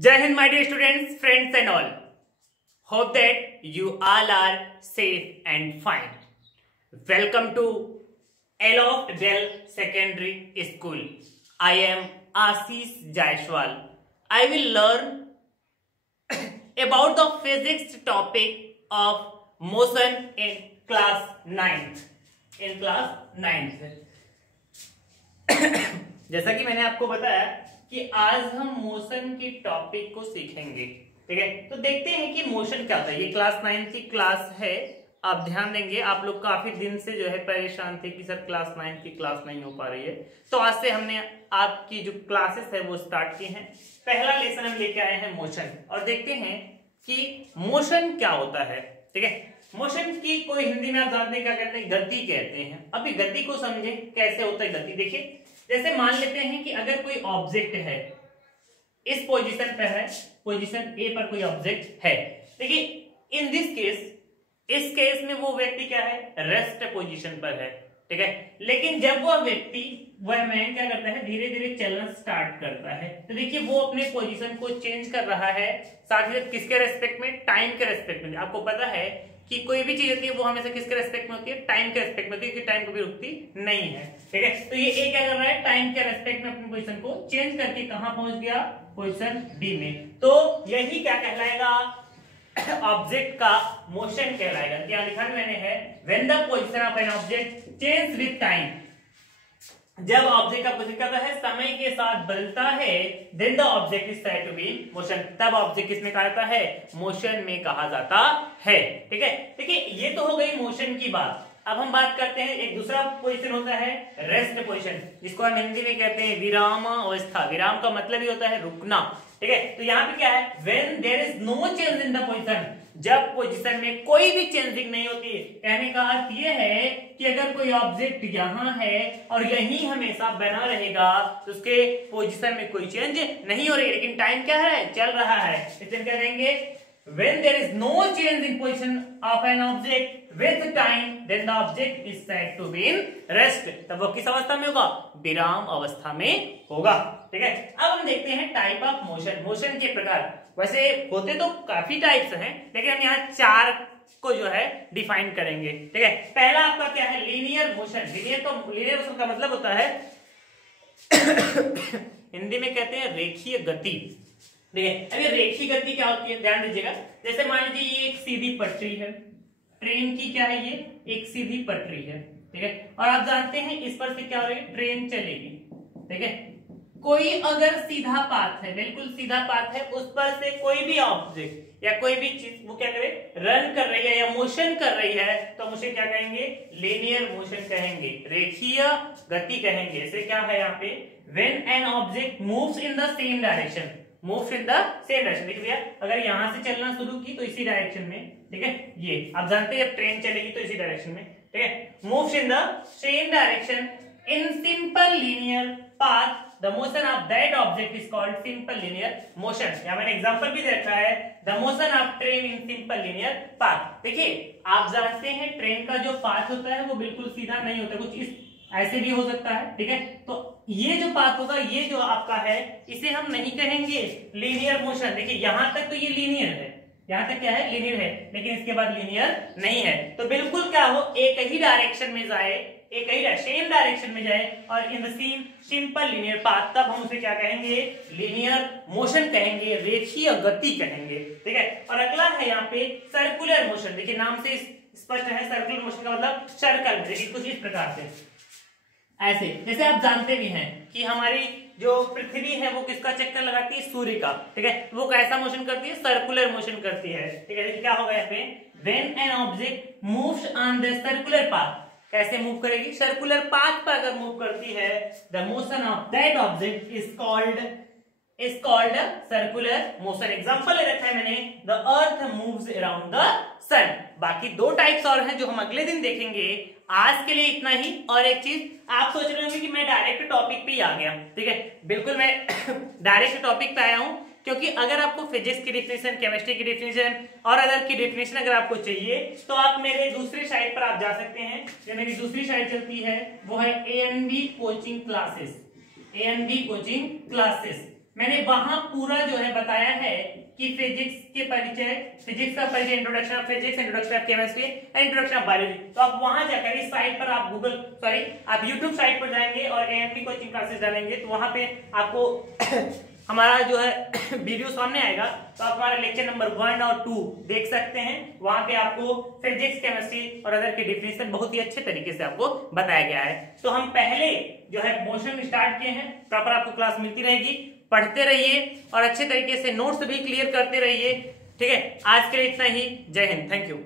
Jai Hind, my dear students, friends and all. Hope that you all are safe and fine. Welcome to Aloft Dell Secondary School. I am Ashish Jaiswal. I will learn about the physics topic of motion in class 9th. In class 9th. जैसा कि मैंने आपको बताया कि आज हम motion की topic को सीखेंगे, ठीक है। तो देखते हैं कि मोशन क्या होता है। ये क्लास 9 की क्लास है, आप ध्यान देंगे। आप लोग काफी दिन से जो है परेशान थे कि सर क्लास 9 की क्लास नहीं हो पा रही है, तो आज से हमने आपकी जो क्लासेस है वो स्टार्ट की हैं। पहला लेसन हम लेके आए हैं मोशन, और देखते हैं कि मोशन क्या होता है, ठीक है। मोशन की कोई हिंदी में आप जानते हैं क्या कहते हैं, गति कहते हैं। अभी गति को समझे कैसे होता है गति। देखिए, जैसे मान लेते हैं कि अगर कोई ऑब्जेक्ट है, इस पोजीशन पे है, पोजीशन ए पर कोई ऑब्जेक्ट है। देखिए, इन दिस केस, इस केस में वो व्यक्ति क्या है, रेस्ट पोजीशन पर है, ठीक है। लेकिन जब वह व्यक्ति, वह मैन क्या करता है, धीरे धीरे चलना स्टार्ट करता है, तो देखिए वो अपने पोजीशन को चेंज कर रहा है। साथ ही किसके रेस्पेक्ट में, टाइम के रेस्पेक्ट में। आपको पता है कि कोई भी चीज होती है वो हमेशा किसके रेस्पेक्ट में होती है, टाइम के रेस्पेक्ट में होती है, क्योंकि टाइम कभी रुकती नहीं है, ठीक है। तो ये ए क्या कर रहा है, टाइम के रेस्पेक्ट में अपनी पोजीशन को चेंज करके कहां पहुंच गया, पोजीशन बी में। तो यही क्या कहलाएगा, ऑब्जेक्ट का मोशन कहलाएगा। क्या लिखा मैंने है, when the position of an object change with time. जब ऑब्जेक्ट का पोजीशन करता है, समय के साथ बदलता है, then the object is said to be motion. तब ऑब्जेक्ट किसमें कहा जाता है, मोशन में कहा जाता है, ठीक है। देखिए, ये तो हो गई मोशन की बात। अब हम बात करते हैं, एक दूसरा पोजीशन होता है रेस्ट पोजीशन, जिसको हम हिंदी में कहते हैं विराम अवस्था। विराम का मतलब ही होता है रुकना, ठीक है। तो यहाँ पे क्या है, when there is no change in the position, जब पोजीशन में कोई भी चेंजिंग नहीं होती। कहने का अर्थ यह है कि अगर कोई ऑब्जेक्ट यहाँ है और यही हमेशा बना रहेगा, तो उसके पोजीशन में कोई चेंज नहीं हो रही, लेकिन टाइम क्या है, चल रहा है। इसलिए क्या कहेंगे, when there is no change in position of an object with time, then the object is said to be in rest। तब वो किस अवस्था में होगा, विराम अवस्था में होगा, ठीक है। अब हम देखते हैं टाइप ऑफ मोशन। मोशन के प्रकार वैसे होते तो काफी टाइप्स हैं, लेकिन हम यहाँ 4 को जो है डिफाइन करेंगे, ठीक है। पहला आपका क्या है, लीनियर मोशन। लीनियर मोशन का मतलब होता है हिंदी में कहते हैं रेखीय गति, ठीक है। अभी रेखीय गति क्या होती है, ध्यान दीजिएगा। जैसे मान लीजिए ये एक सीधी पटरी है, ट्रेन की क्या है, ये एक सीधी पटरी है, ठीक है। और आप जानते हैं इस पर से क्या हो रही है, ट्रेन चलेगी, ठीक है। कोई अगर सीधा पाथ है, बिल्कुल सीधा पाथ है, उस पर से कोई भी ऑब्जेक्ट या कोई भी चीज वो क्या करे, रन कर रही है या मोशन कर रही है, तो हम उसे क्या कहेंगे, लीनियर मोशन कहेंगे, रेखीय गति कहेंगे। जैसे क्या है यहाँ पे, when an object moves in the same direction, moves in the same direction. देखिए भैया, अगर यहां से चलना शुरू की तो इसी डायरेक्शन में, ठीक है। ये आप जानते हैं जब ट्रेन चलेगी तो इसी डायरेक्शन में, ठीक है। Moves in the same direction in simple linear path, the motion of that object is called simple linear motion. या मैंने एग्जांपल भी दे रखा है, the motion of train in simple linear path. देखिए, आप जानते हैं ट्रेन का जो पाथ होता है वो बिल्कुल सीधा नहीं होता, कुछ इस ऐसे भी हो सकता है, ठीक है। तो ये जो पाथ होगा, ये जो आपका है, इसे हम नहीं कहेंगे लीनियर मोशन। देखिए, यहां तक तो ये लीनियर है, यहां तक क्या है, लीनियर है, लेकिन इसके बाद लीनियर नहीं है। तो बिल्कुल क्या हो, एक ही डायरेक्शन में जाए, एक ही सेम डायरेक्शन में जाए, और in the same simple linear path, तब हम उसे क्या कहेंगे, लीनियर मोशन कहेंगे, रेखीय गति कहेंगे, ठीक है। और अगला है यहाँ पे सर्कुलर मोशन। देखिए, नाम से स्पष्ट है, सर्कुलर मोशन का मतलब सर्कल। देखिए, कुछ इस प्रकार से, ऐसे जैसे आप जानते भी हैं कि हमारी जो पृथ्वी है वो किसका चक्कर लगाती है, सूर्य का, ठीक है। वो कैसा मोशन करती है, सर्कुलर मोशन करती है, ठीक है। देखिए क्या होगा यहाँ पे, when an object moves on the circular path, कैसे मूव करेगी, सर्कुलर पाथ पर अगर मूव करती है, the motion of that object is called circular motion. Example ले रखा है मैंने, the earth moves around the sun. बाकी 2 टाइप्स और हैं जो हम अगले दिन देखेंगे। आज के लिए इतना ही। और एक चीज आप सोच रहे होंगे कि मैं डायरेक्ट टॉपिक पे ही आ गया, ठीक है। बिल्कुल मैं डायरेक्ट टॉपिक पे आया हूं, क्योंकि अगर आपको फिजिक्स की डिफिनेशन, केमिस्ट्री की डिफिनेशन और अदर की डिफिनेशन अगर आपको चाहिए, तो आप मेरे दूसरी साइट पर आप जा सकते हैं। जो मेरी दूसरी साइट चलती है वो है ANB coaching classes, ANB coaching classes. मैंने वहां पूरा जो है बताया है कि फिजिक्स के परिचय, फिजिक्स का परिचय, introduction of physics, introduction of chemistry and introduction of biology. तो आप वहां जाकर इस साइट पर आप आप यूट्यूब साइट पर जाएंगे और एएमपी कोचिंग क्लासेस डालेंगे तो वहां पे आपको हमारा जो है वीडियो सामने आएगा, तो आप हमारा लेक्चर नंबर 1 और 2 देख सकते हैं। वहां पे आपको फिजिक्स, केमिस्ट्री और अदर की डिफिनेशन बहुत ही अच्छे तरीके से आपको बताया गया है। तो हम पहले जो है मोशन स्टार्ट किए हैं, प्रॉपर आपको क्लास मिलती रहेगी, पढ़ते रहिए और अच्छे तरीके से नोट्स भी क्लियर करते रहिए। ठीक है, आज के लिए इतना ही। जय हिंद, थैंक यू।